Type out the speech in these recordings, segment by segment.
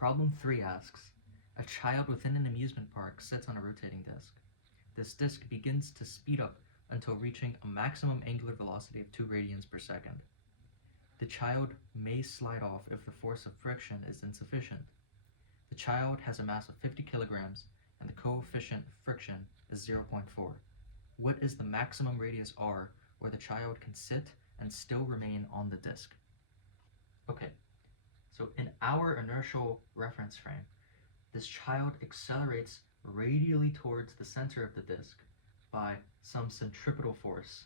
Problem 3 asks, a child within an amusement park sits on a rotating disc. This disc begins to speed up until reaching a maximum angular velocity of 2 radians per second. The child may slide off if the force of friction is insufficient. The child has a mass of 50 kilograms and the coefficient of friction is 0.4. What is the maximum radius r where the child can sit and still remain on the disc? Okay, so in our inertial reference frame, this child accelerates radially towards the center of the disc by some centripetal force,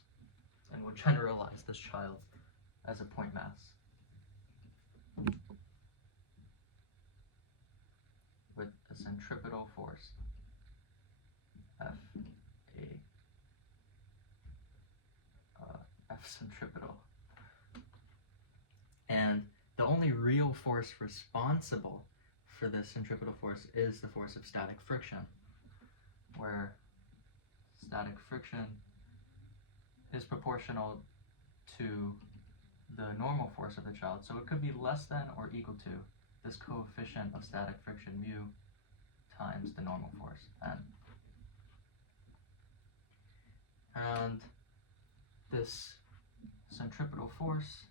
and we'll generalize this child as a point mass with a centripetal force F centripetal. And the only real force responsible for this centripetal force is the force of static friction, where static friction is proportional to the normal force of the child. So it could be less than or equal to this coefficient of static friction mu times the normal force n. And this centripetal force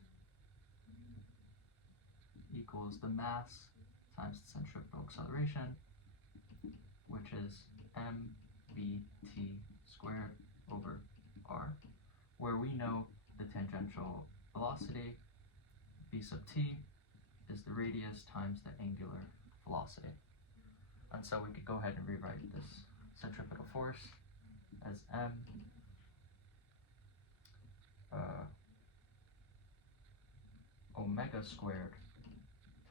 equals the mass times the centripetal acceleration, which is mvt squared over r, where we know the tangential velocity, v sub t, is the radius times the angular velocity. And so we could go ahead and rewrite this centripetal force as m omega squared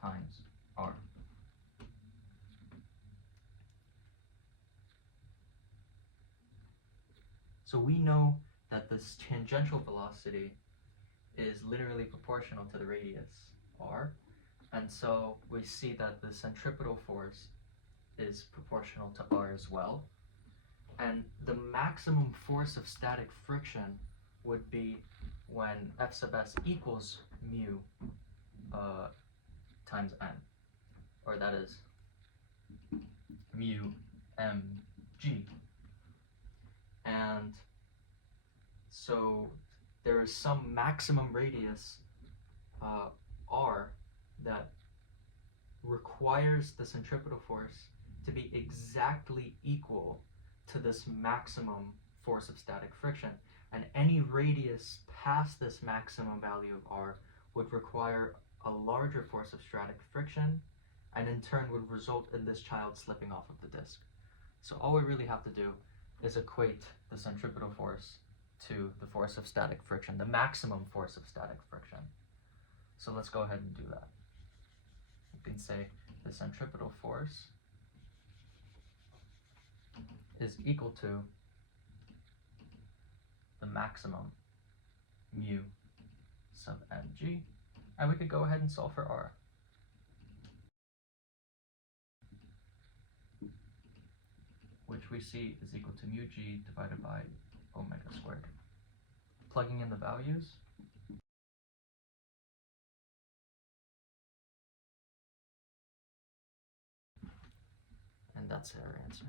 times r. So we know that this tangential velocity is literally proportional to the radius r, and so we see that the centripetal force is proportional to r as well, and the maximum force of static friction would be when F sub s equals mu times n, or that is mu mg. And so there is some maximum radius r that requires the centripetal force to be exactly equal to this maximum force of static friction, and any radius past this maximum value of r would require a larger force of static friction, and in turn would result in this child slipping off of the disc. So all we really have to do is equate the centripetal force to the force of static friction, the maximum force of static friction. So let's go ahead and do that. You can say the centripetal force is equal to the maximum mu sub mg, and we could go ahead and solve for r. Which we see is equal to mu g divided by omega squared. Plugging in the values, and that's our answer.